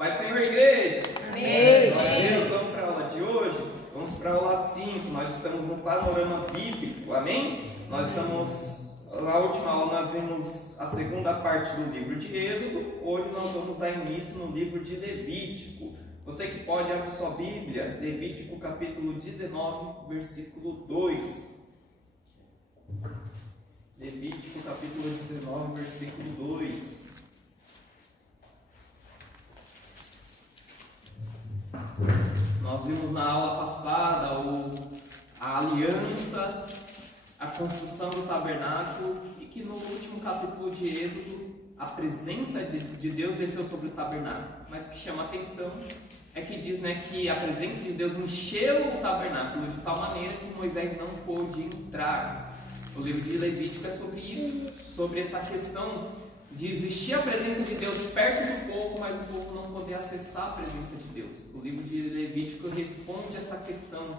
Pai do Senhor, igreja! Amém! Glória a Deus, vamos para a aula de hoje? Vamos para a aula 5, nós estamos no panorama bíblico, amém? Nós estamos, na última aula nós vimos a segunda parte do livro de Êxodo, hoje nós vamos dar início no livro de Levítico. Você que pode abrir sua Bíblia, Levítico capítulo 19, versículo 2. Levítico capítulo 19, versículo 2. Nós vimos na aula passada a aliança, a construção do tabernáculo e que no último capítulo de Êxodo a presença de Deus desceu sobre o tabernáculo. Mas o que chama a atenção é que diz, que a presença de Deus encheu o tabernáculo de tal maneira que Moisés não pôde entrar. O livro de Levítico é sobre isso, sobre essa questão de existir a presença de Deus perto do povo, mas o povo não poder acessar a presença de Deus. O livro de Levítico responde essa questão,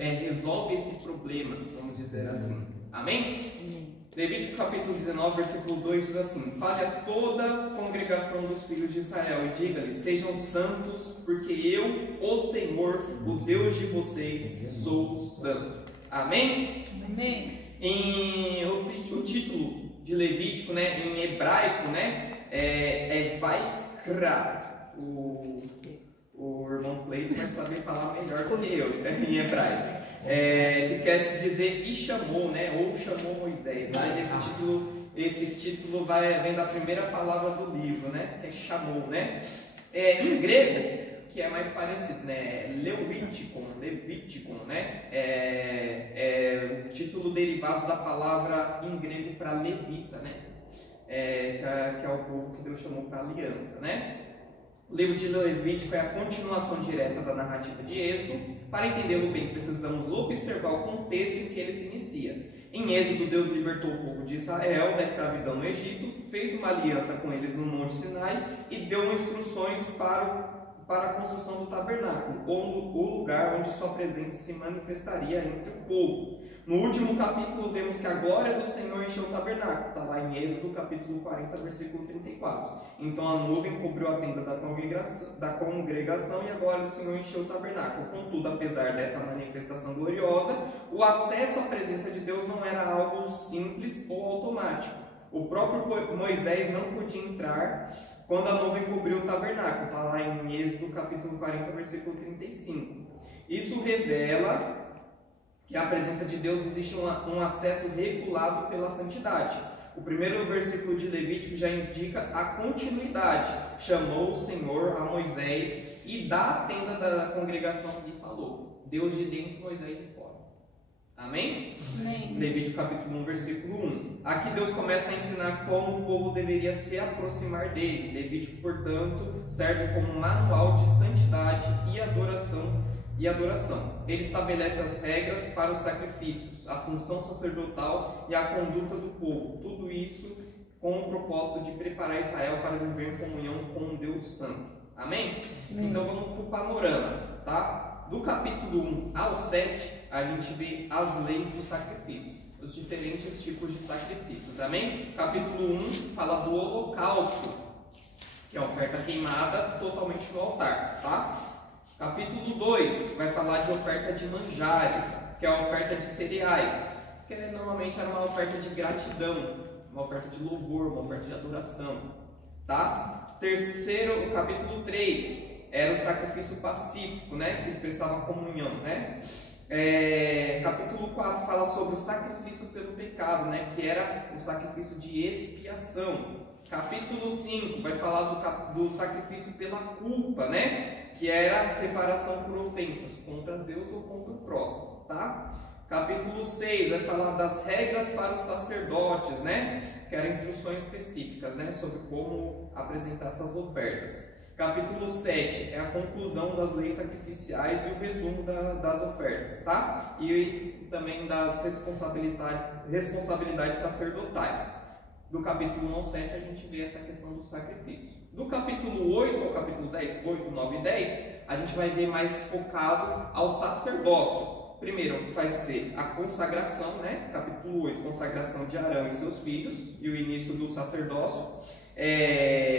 resolve esse problema, vamos dizer assim. Amém? Levítico capítulo 19, versículo 2 diz assim: fale a toda a congregação dos filhos de Israel e diga-lhes: sejam santos, porque eu, o Senhor, o Deus de vocês, sou santo. Amém? Amém. O título de Levítico, em hebraico, é Vaikra. O irmão Cleiton vai saber falar melhor do que eu, em hebraico. Que quer se dizer e chamou, ou chamou Moisés. Esse título vem da primeira palavra do livro, que é chamou. Em grego, que é mais parecido, Levítico, é o título derivado da palavra em grego para levita, que é o povo que Deus chamou para aliança, O livro de Levítico é a continuação direta da narrativa de Êxodo. Para entendê-lo bem, precisamos observar o contexto em que ele se inicia. Em Êxodo, Deus libertou o povo de Israel da escravidão no Egito, fez uma aliança com eles no Monte Sinai e deu instruções para a construção do tabernáculo, o lugar onde sua presença se manifestaria entre o povo. No último capítulo, vemos que a glória do Senhor encheu o tabernáculo. Está lá em Êxodo, capítulo 40, versículo 34. Então a nuvem cobriu a tenda da congregação e a glória do Senhor encheu o tabernáculo. Contudo, apesar dessa manifestação gloriosa, o acesso à presença de Deus não era algo simples ou automático. O próprio Moisés não podia entrar quando a nuvem cobriu o tabernáculo. Está lá em Êxodo capítulo 40, versículo 35. Isso revela que a presença de Deus existe um acesso regulado pela santidade. O primeiro versículo de Levítico já indica a continuidade. Chamou o Senhor a Moisés e da tenda da congregação lhe falou. Deus de dentro, Moisés de fora. Amém? Amém. Levítico capítulo 1, versículo 1. Aqui Deus começa a ensinar como o povo deveria se aproximar dele. Levítico, portanto, serve como manual de santidade e adoração. Ele estabelece as regras para os sacrifícios, a função sacerdotal e a conduta do povo. Tudo isso com o propósito de preparar Israel para viver em comunhão com um Deus santo. Amém? Então vamos para o panorama, tá? Do capítulo 1 ao 7, a gente vê as leis do sacrifício, os diferentes tipos de sacrifícios. Amém? Capítulo 1 fala do holocausto, que é a oferta queimada totalmente no altar, tá? Capítulo 2 vai falar de oferta de manjares, que é a oferta de cereais, que normalmente era uma oferta de gratidão, uma oferta de louvor, uma oferta de adoração, tá? O capítulo 3 era o sacrifício pacífico, que expressava a comunhão, Capítulo 4 fala sobre o sacrifício pelo pecado, que era o sacrifício de expiação. Capítulo 5 vai falar do sacrifício pela culpa, que era a preparação por ofensas contra Deus ou contra o próximo, tá? Capítulo 6 vai falar das regras para os sacerdotes, que eram instruções específicas, sobre como apresentar essas ofertas. Capítulo 7 é a conclusão das leis sacrificiais e o resumo das ofertas, tá? E também das responsabilidades sacerdotais. Do capítulo 1 ao 7 a gente vê essa questão do sacrifício. Do capítulo 8 ao capítulo 10, 8, 9 e 10, a gente vai ver mais focado ao sacerdócio. Primeiro vai ser a consagração, Capítulo 8, consagração de Arão e seus filhos e o início do sacerdócio.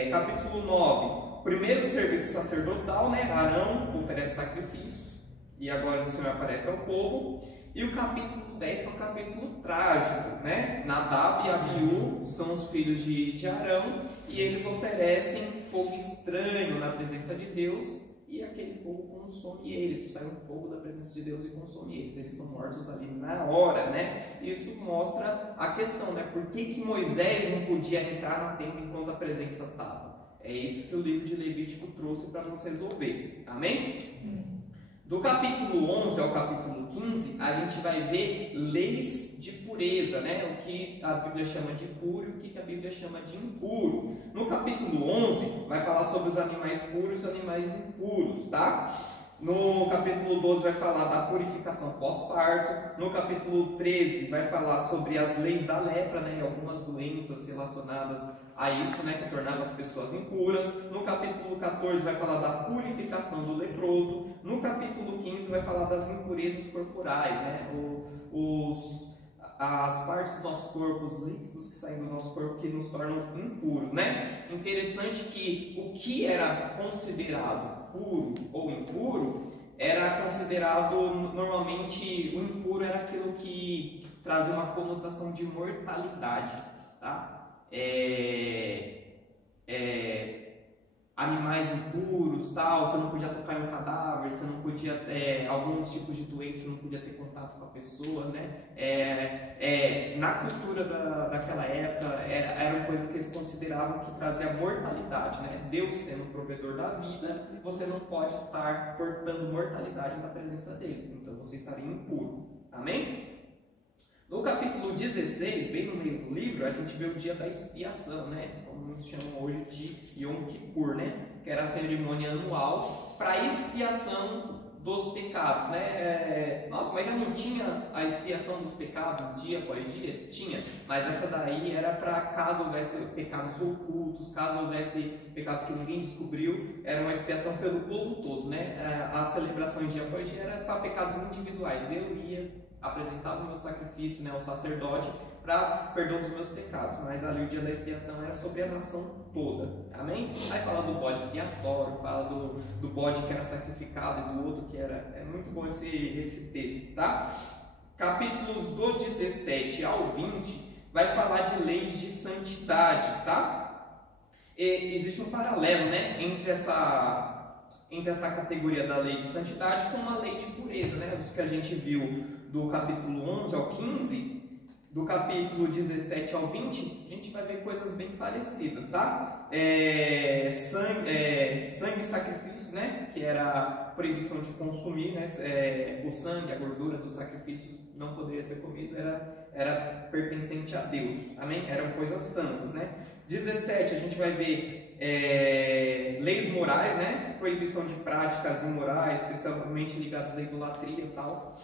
Capítulo 9, primeiro serviço sacerdotal, né? Arão oferece sacrifícios e a glória do Senhor aparece ao povo. E o capítulo 10 é um capítulo trágico, né? Nadab e Abiú são os filhos de Arão e eles oferecem fogo estranho na presença de Deus e aquele fogo consome eles. Sai um fogo da presença de Deus e consome eles. Eles são mortos ali na hora, né? Isso mostra a questão, né? Por que Moisés não podia entrar na tenda enquanto a presença estava? É isso que o livro de Levítico trouxe para nos resolver. Amém? Do capítulo 11 ao capítulo 15, a gente vai ver leis de pureza, né? O que a Bíblia chama de puro e o que a Bíblia chama de impuro. No capítulo 11, vai falar sobre os animais puros e os animais impuros, tá? No capítulo 12 vai falar da purificação pós-parto. No capítulo 13 vai falar sobre as leis da lepra, né? E algumas doenças relacionadas a isso, né? Que tornavam as pessoas impuras. No capítulo 14 vai falar da purificação do leproso. No capítulo 15 vai falar das impurezas corporais, né? As partes do nosso corpo, os líquidos que saem do nosso corpo que nos tornam impuros, né? Interessante que o que era considerado puro ou impuro era considerado, normalmente, o impuro era aquilo que trazia uma conotação de mortalidade, tá? Animais impuros, tal, você não podia tocar em um cadáver, você não podia, alguns tipos de doença, você não podia ter contato com a pessoa, né? Na cultura daquela época, eram coisas que eles consideravam que trazia mortalidade, né? Deus sendo o provedor da vida, você não pode estar portando mortalidade na presença dele, então você estaria impuro, amém? No capítulo 16, bem no meio do livro, a gente vê o dia da expiação, né? Como muitos chamam hoje de Yom Kippur, né? Que era a cerimônia anual para expiação dos pecados, né? Nossa, mas já não tinha a expiação dos pecados dia após dia? Tinha, mas essa daí era para caso houvesse pecados ocultos, caso houvesse pecados que ninguém descobriu, era uma expiação pelo povo todo, né? As celebrações dia após dia era para pecados individuais. Eu ia apresentava o meu sacrifício, né, ao sacerdote para perdão dos meus pecados, mas ali o dia da expiação era sobre a nação toda, amém? Aí fala do bode expiatório, fala do bode que era sacrificado e do outro que era, é muito bom esse texto, tá? Capítulos do 17 ao 20 vai falar de leis de santidade, tá? E existe um paralelo, né, entre essa categoria da lei de santidade com a lei de pureza, né, dos que a gente viu do capítulo 11 ao 15, do capítulo 17 ao 20, a gente vai ver coisas bem parecidas, tá? Sangue e sacrifícios, né? Que era a proibição de consumir, né? O sangue, a gordura dos sacrifícios não poderia ser comido, era pertencente a Deus, amém? Eram coisas santas, né? 17, a gente vai ver leis morais, né? Proibição de práticas imorais, especialmente ligadas à idolatria e tal.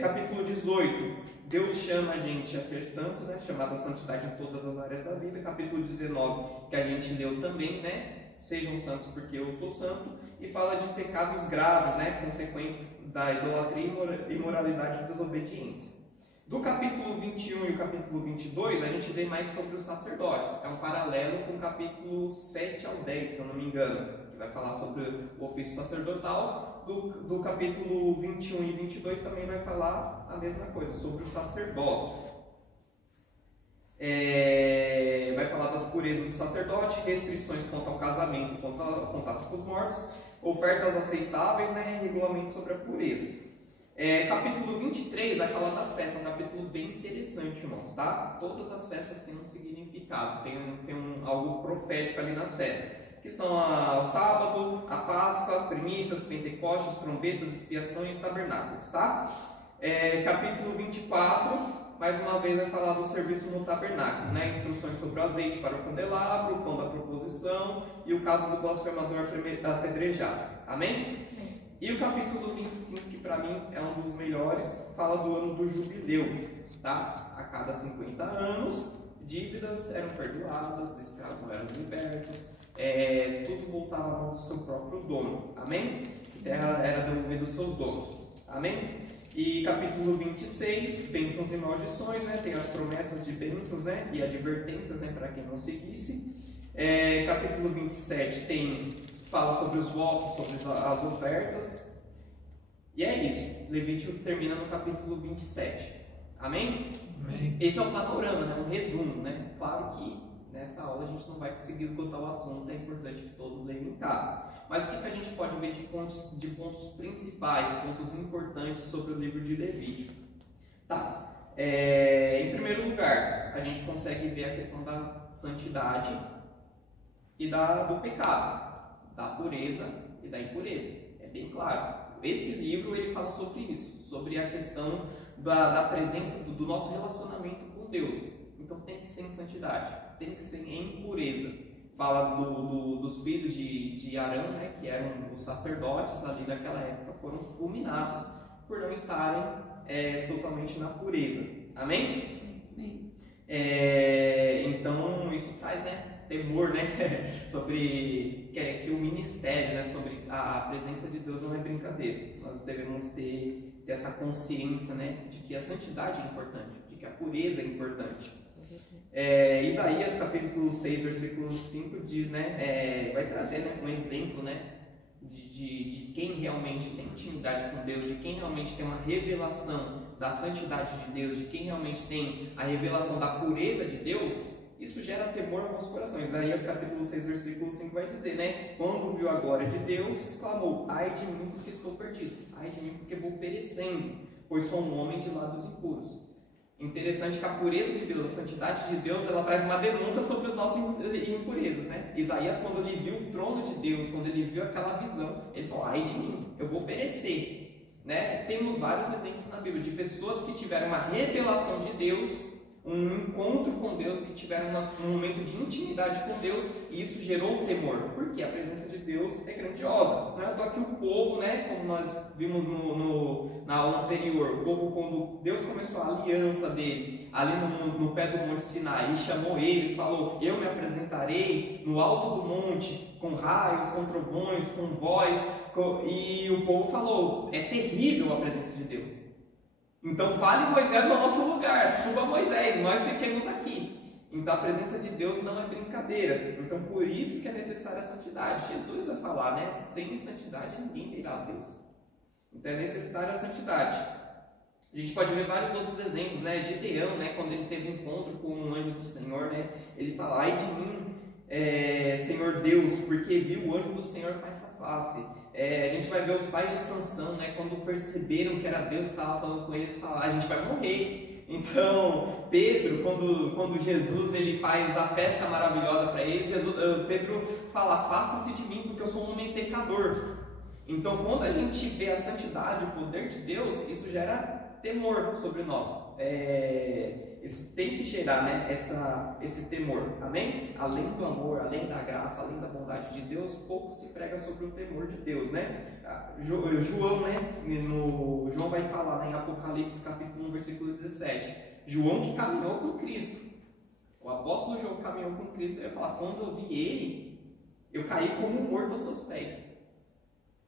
Capítulo 18, Deus chama a gente a ser santo, né? Chamada santidade em todas as áreas da vida. Capítulo 19, que a gente leu também, né? Sejam santos porque eu sou santo. E fala de pecados graves, né? Consequências da idolatria, imoralidade e desobediência. Do capítulo 21 e o capítulo 22, a gente vê mais sobre os sacerdotes. É um paralelo com o capítulo 7 ao 10, se eu não me engano, que vai falar sobre o ofício sacerdotal. Do capítulo 21 e 22 também vai falar a mesma coisa, sobre o sacerdócio. Vai falar das purezas do sacerdote, restrições quanto ao casamento e quanto ao contato com os mortos, ofertas aceitáveis, né, e regulamentos sobre a pureza. Capítulo 23 vai falar das festas, um capítulo bem interessante, irmãos, tá? Todas as festas têm um significado, tem algo profético ali nas festas, que são o sábado, a Páscoa, primícias, Pentecostes, trombetas, expiações, tabernáculos, tá? Capítulo 24, mais uma vez vai falar do serviço no tabernáculo, né? Instruções sobre o azeite para o candelabro, o pão da proposição e o caso do blasfemador apedrejado, amém? E o capítulo 25, que para mim é um dos melhores, fala do ano do jubileu, tá? A cada 50 anos, dívidas eram perdoadas, escravos eram libertos, tudo voltava ao seu próprio dono, amém? A terra era devolvida aos seus donos, amém? E capítulo 26, bênçãos e maldições, né? Tem as promessas de bênçãos, né? E advertências, né? Para quem não seguisse. Capítulo 27 fala sobre os votos, sobre as ofertas. E é isso. Levítico termina no capítulo 27. Amém? Amém. Esse é o panorama, né? Um resumo, né? Claro que nessa aula a gente não vai conseguir esgotar o assunto, é importante que todos leiam em casa. Mas o que a gente pode ver de pontos principais, pontos importantes sobre o livro de Levítico? Tá. Em primeiro lugar, a gente consegue ver a questão da santidade e do pecado, da pureza e da impureza. É bem claro. Esse livro ele fala sobre isso, sobre a questão da presença do nosso relacionamento com Deus. Então tem que ser em santidade, tem que ser em pureza. Fala dos filhos de Arão, né, que eram os sacerdotes ali daquela época, foram fulminados por não estarem totalmente na pureza. Amém? Amém. Então isso traz, né, temor, né, sobre que o ministério, né, sobre a presença de Deus não é brincadeira. Nós devemos ter essa consciência, né, de que a santidade é importante, de que a pureza é importante. Isaías capítulo 6, versículo 5 diz, né, vai trazer, né, um exemplo, né, de quem realmente tem intimidade com Deus, de quem realmente tem uma revelação da santidade de Deus, de quem realmente tem a revelação da pureza de Deus. Isso gera temor no nosso coração. Isaías capítulo 6, versículo 5 vai dizer, né, quando viu a glória de Deus, exclamou: ai de mim porque estou perdido, ai de mim porque vou perecendo, pois sou um homem de lábios impuros. Interessante que a pureza de Deus, a santidade de Deus, ela traz uma denúncia sobre as nossas impurezas, né? Isaías, quando ele viu o trono de Deus, quando ele viu aquela visão, ele falou: ai de mim, eu vou perecer, né? Temos vários exemplos na Bíblia de pessoas que tiveram uma revelação de Deus, um encontro com Deus, que tiveram um momento de intimidade com Deus, e isso gerou temor, porque a presença de Deus é grandiosa. Não é à toa que o povo, né, como nós vimos na aula anterior, o povo, quando Deus começou a aliança dele, ali no pé do Monte Sinai, e chamou eles, falou: eu me apresentarei no alto do monte, com raios, com trovões, com voz, e o povo falou: é terrível a presença de Deus. Então fale Moisés ao nosso lugar, suba Moisés, nós fiquemos aqui. Então a presença de Deus não é brincadeira. Então por isso que é necessária a santidade. Jesus vai falar, né? Sem santidade ninguém verá a Deus. Então é necessária a santidade. A gente pode ver vários outros exemplos, né? Gideão, né? Quando ele teve um encontro com um anjo do Senhor, né? Ele fala: ai de mim, Senhor Deus, porque vi o anjo do Senhor face a face. A gente vai ver os pais de Sansão, né, quando perceberam que era Deus que estava falando com eles, falaram: a gente vai morrer. Então Pedro, quando Jesus ele faz a pesca maravilhosa para eles, Pedro fala: faça-se de mim, porque eu sou um homem pecador. Então quando a gente vê a santidade, o poder de Deus, isso gera temor sobre nós. Isso tem que gerar, né, esse temor, amém? Além do amor, além da graça, além da bondade de Deus, pouco se prega sobre o temor de Deus, né? João, né, João vai falar, né, em Apocalipse capítulo 1, versículo 17, João que caminhou com Cristo, o apóstolo João caminhou com Cristo, ele vai falar: quando eu vi ele, eu caí como morto aos seus pés.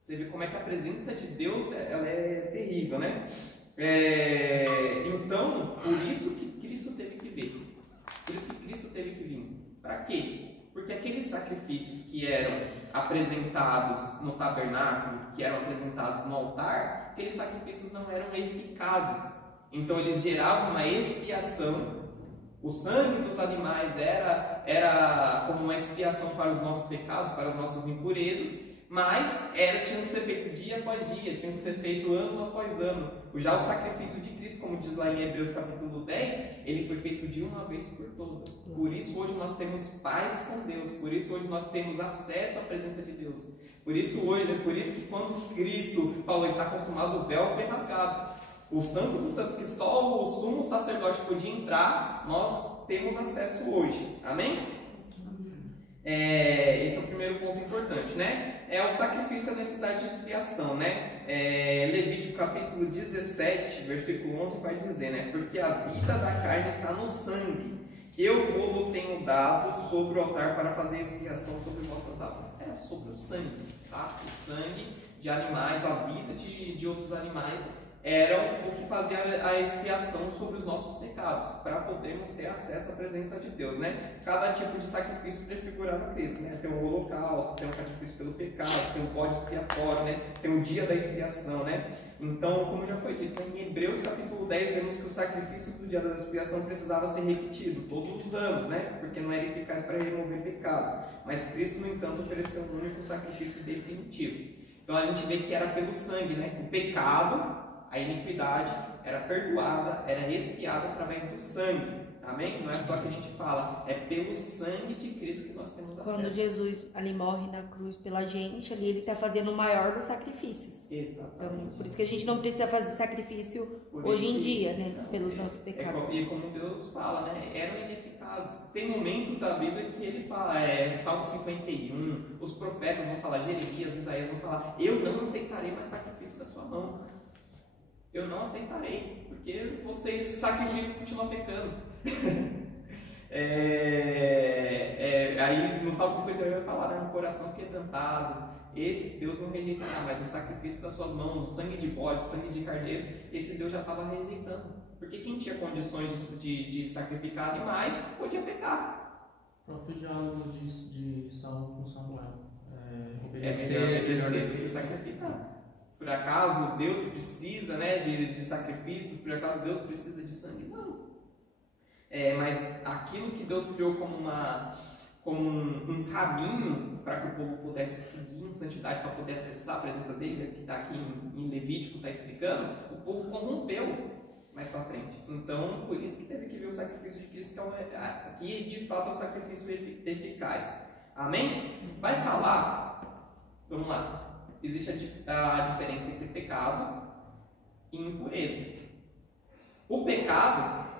Você vê como é que a presença de Deus ela é terrível, né? Então, por isso que Cristo teve que vir. Por isso que Cristo teve que vir. Para quê? Porque aqueles sacrifícios que eram apresentados no tabernáculo, que eram apresentados no altar, aqueles sacrifícios não eram eficazes. Então eles geravam uma expiação. O sangue dos animais era como uma expiação para os nossos pecados, para as nossas impurezas, mas tinha que ser feito dia após dia, tinha que ser feito ano após ano. Já o sacrifício de Cristo, como diz lá em Hebreus capítulo 10, ele foi feito de uma vez por todas. Por isso hoje nós temos paz com Deus, por isso hoje nós temos acesso à presença de Deus. Por isso que quando Cristo falou: está consumado, o véu foi rasgado. O santo do santo, que só o sumo sacerdote podia entrar, nós temos acesso hoje. Amém? Esse é o primeiro ponto importante, né? O sacrifício, a necessidade de expiação, né? Levítico capítulo 17, versículo 11 vai dizer, né? Porque a vida da carne está no sangue. Eu vou tenho dado sobre o altar para fazer expiação sobre vossas almas. Sobre o sangue, tá? O sangue de animais, a vida de outros animais eram o que fazia a expiação sobre os nossos pecados, para podermos ter acesso à presença de Deus, né? Cada tipo de sacrifício prefigurava Cristo, né? Tem o holocausto, tem o sacrifício pelo pecado, tem o bode expiatório, né? Tem o dia da expiação, né? Então, como já foi dito em Hebreus capítulo 10, vemos que o sacrifício do dia da expiação precisava ser repetido todos os anos, né? Porque não era eficaz para remover pecados. Mas Cristo, no entanto, ofereceu um único sacrifício definitivo. Então a gente vê que era pelo sangue, né? O pecado, a iniquidade era perdoada, era expiada através do sangue. Amém? Não é só que a gente fala, é pelo sangue de Cristo que nós temos acesso. Quando Jesus ali morre na cruz pela gente, ali ele está fazendo o maior dos sacrifícios. Exatamente. Então, por isso que a gente não precisa fazer sacrifício hoje em dia, né? Pelos nossos pecados. E como Deus fala, né? Eram ineficazes. Tem momentos da Bíblia que ele fala, Salmo 51, os profetas vão falar, Jeremias, Isaías vão falar, eu não aceitarei mais sacrifício da sua mão. Eu não aceitarei, porque vocês sacrificam e continuam pecando. Aí no Salmo 51 vai falar, né, um coração quebrantado, esse Deus não rejeitará, mas o sacrifício das suas mãos, o sangue de bode, o sangue de carneiros, esse Deus já estava rejeitando. Porque quem tinha condições de sacrificar animais podia pecar. O próprio diálogo de Saul com Samuel. Obedecer do que sacrificar. Por acaso Deus precisa, né, de sacrifício? Por acaso Deus precisa de sangue? Não. Mas aquilo que Deus criou como um caminho para que o povo pudesse seguir em santidade, para poder acessar a presença dele, que está aqui em Levítico, está explicando, o povo corrompeu mais para frente. Então, por isso que teve que vir o sacrifício de Cristo, que de fato é o sacrifício eficaz. Amém? Vai falar, vamos lá. Existe a diferença entre pecado e impureza. O pecado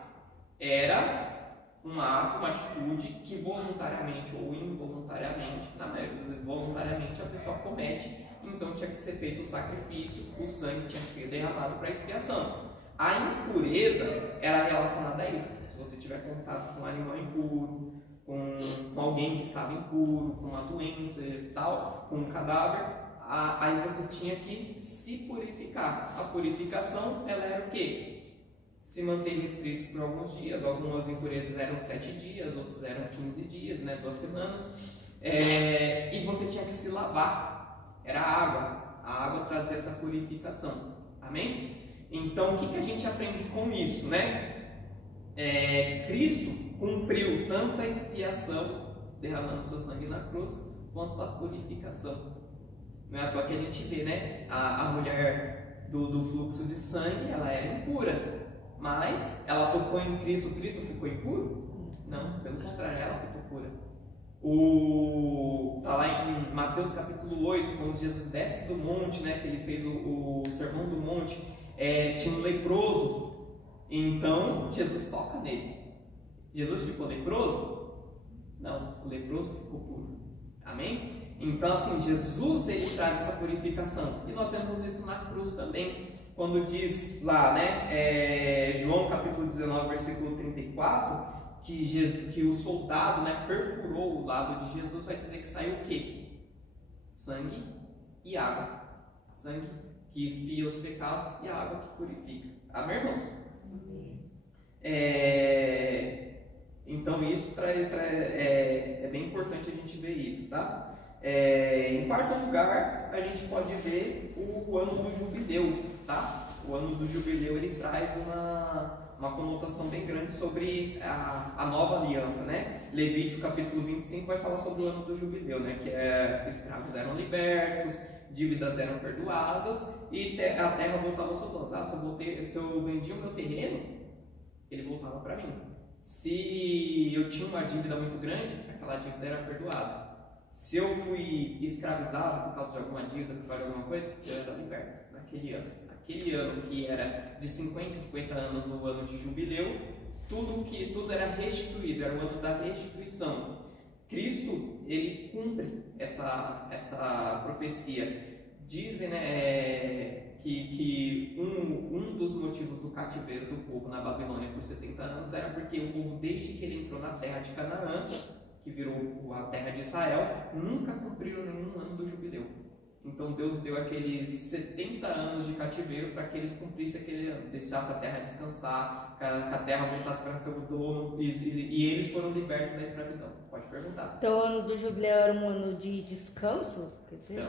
era um ato, uma atitude que voluntariamente ou involuntariamente, na maioria das vezes voluntariamente, a pessoa comete, então tinha que ser feito o sacrifício, o sangue tinha que ser derramado para expiação. A impureza era relacionada a isso. Se você tiver contato com um animal impuro, com alguém que estava impuro, com uma doença e tal, com um cadáver, aí você tinha que se purificar. A purificação, ela era o quê? Se manter restrito por alguns dias. Algumas impurezas eram 7 dias, outros eram 15 dias, né, 2 semanas. E você tinha que se lavar. Era água. A água trazia essa purificação. Amém? Então, o que a gente aprende com isso, né? Cristo cumpriu tanto a expiação, derramando seu sangue na cruz, quanto a purificação. Não é à toa que a gente vê, né? A mulher do fluxo de sangue, ela era impura, mas ela tocou em Cristo, Cristo ficou impuro? Não, pelo contrário, ela ficou pura. Está lá em Mateus capítulo 8, quando Jesus desce do monte, né? Que ele fez o sermão do monte, tinha um leproso, então Jesus toca nele. Jesus ficou leproso? Não, o leproso ficou puro. Amém? Então, assim, Jesus, ele traz essa purificação. E nós vemos isso na cruz também. Quando diz lá, né, João capítulo 19, versículo 34, que o soldado, né, perfurou o lado de Jesus, vai dizer que saiu o quê? Sangue e água. Sangue que expia os pecados e a água que purifica. Amém, irmãos? Então, isso é bem importante a gente ver isso, tá? Em quarto lugar, a gente pode ver o ano do jubileu, tá? O ano do jubileu, ele traz uma conotação bem grande sobre a nova aliança, né? Levítico capítulo 25 vai falar sobre o ano do jubileu, né? Que escravos eram libertos, dívidas eram perdoadas e a terra voltava aos seus donos. Se eu vendia o meu terreno, ele voltava para mim. Se eu tinha uma dívida muito grande, aquela dívida era perdoada. Se eu fui escravizado por causa de alguma dívida, por causa de alguma coisa, eu era liberto naquele ano. Aquele ano que era de 50 em 50 anos, o ano de jubileu, tudo era restituído, era o ano da restituição. Cristo, ele cumpre essa profecia. Dizem, né, que um dos motivos do cativeiro do povo na Babilônia por 70 anos era porque o povo, desde que ele entrou na terra de Canaã, que virou a terra de Israel, nunca cumpriram nenhum ano do jubileu. Então Então Deus deu aqueles 70 anos de cativeiro para que eles cumprissem aquele ano, deixassem a terra descansar, que a terra voltasse para seu dono, e eles foram libertos da escravidão. Pode perguntar. Então o ano do jubileu era um ano de descanso? Quer dizer?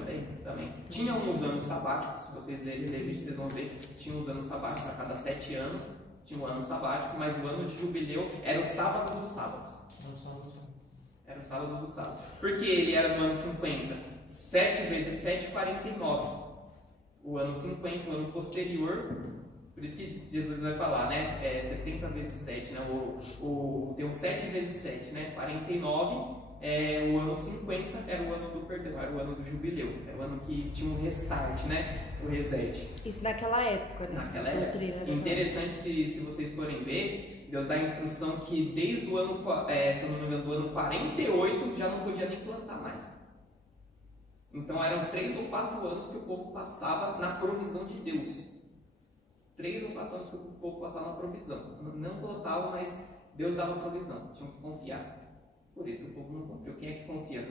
Também. Tinha uns anos sabáticos, se vocês lerem Levítico, vocês vão ver que tinha uns anos sabáticos a cada 7 anos, tinha um ano sabático, mas o ano de jubileu era o sábado dos sábados. Era o sábado do sábado. Porque ele era no ano 50. 7 vezes 7, 49. O ano 50, o ano posterior. Por isso que Jesus vai falar, né? 70 vezes 7, né? Tem um 7 vezes 7, né? 49. O ano 50 era o ano do perdão, era o ano do jubileu. Era o ano que tinha um restart, né? O reset. Isso naquela época, né? Naquela época. Interessante se vocês forem ver. Deus dá a instrução que desde o ano, se eu não me engano, do ano 48 já não podia nem plantar mais. Então eram 3 ou 4 anos que o povo passava na provisão de Deus. 3 ou 4 anos que o povo passava na provisão. Não plantava, mas Deus dava provisão. Tinham que confiar. Por isso que o povo não cumpriu. Quem é que confia?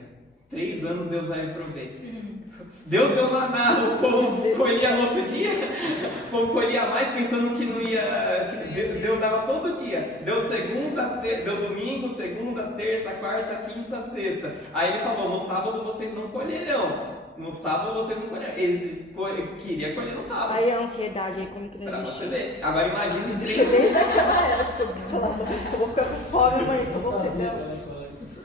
3 anos Deus vai prover. Deus deu maná, o povo colhia no outro dia, o povo colhia mais pensando que não ia. Que Deus dava todo dia. Deu deu domingo, segunda, terça, quarta, quinta, sexta. Aí ele falou: no sábado vocês não colherão. No sábado vocês não colherão. Eles queriam colher no sábado. Aí a ansiedade aí, como que não pra existe? você ver. Agora imagina os Deixa eu ver naquela época, porque falava, eu vou ficar com fome amanhã, então vou pegar.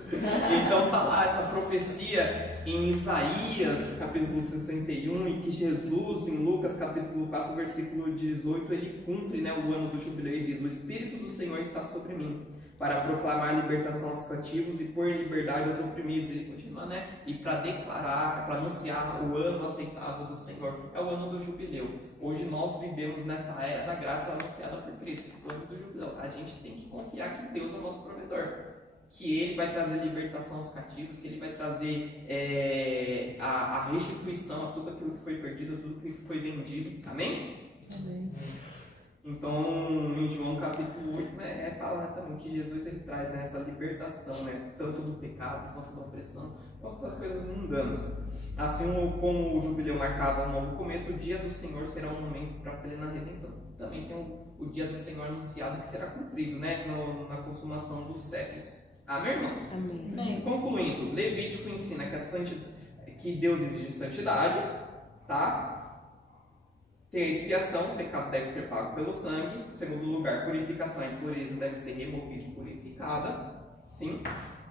Então tá lá essa profecia em Isaías capítulo 61 e que Jesus em Lucas capítulo 4 versículo 18 ele cumpre, né, o ano do jubileu e diz: o Espírito do Senhor está sobre mim para proclamar libertação aos cativos e pôr em liberdade aos oprimidos. Ele continua, né, e para declarar, para anunciar o ano aceitável do Senhor. É o ano do jubileu. Hoje nós vivemos nessa era da graça anunciada por Cristo, o ano do jubileu. A gente tem que confiar que Deus é o nosso provedor, que Ele vai trazer libertação aos cativos, que Ele vai trazer a restituição a tudo aquilo que foi perdido, a tudo aquilo que foi vendido. Amém? Amém. Então, em João capítulo 8, né, falar também que Jesus ele traz, né, essa libertação, né, tanto do pecado, quanto da opressão, quanto das coisas mundanas. Assim como o jubileu marcava um novo começo, o dia do Senhor será um momento para a plena redenção. Também tem o dia do Senhor anunciado que será cumprido, né, na consumação dos séculos. Amém, irmãos? Amém. Concluindo, Levítico ensina que Deus exige santidade, tá? Tem a expiação, o pecado deve ser pago pelo sangue. Em segundo lugar, purificação e impureza deve ser removida e purificada. Sim.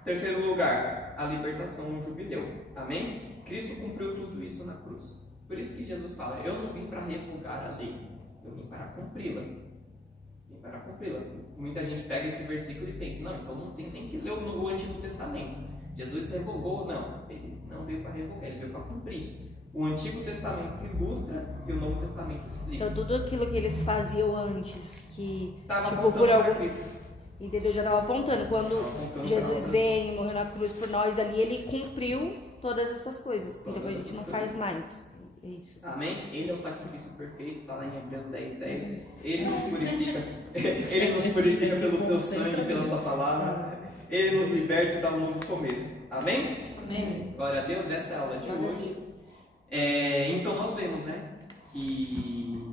Em terceiro lugar, a libertação no jubileu. Amém? Cristo cumpriu tudo isso na cruz. Por isso que Jesus fala: eu não vim para revogar a lei, eu vim para cumpri-la. Para cumpri-la. Muita gente pega esse versículo e pensa: não, então não tem nem que ler o Antigo Testamento. Jesus revogou? Não, ele não veio para revogar, ele veio para cumprir. O Antigo Testamento ilustra e o Novo Testamento explica. Então tudo aquilo que eles faziam antes, que Estava por algum... Cristo. Entendeu? Já estava apontando. Quando Jesus veio e morreu na cruz por nós ali, ele cumpriu todas essas coisas. Então a gente não faz mais. Isso. Amém? Ele é o sacrifício perfeito, está lá em Hebreus 10:10. Ele nos purifica. Ele nos purifica pelo teu sangue, pela sua palavra. Ele nos liberta e dá um novo começo. Amém? Amém. Glória a Deus, essa é a aula de hoje. Então nós vemos, né, que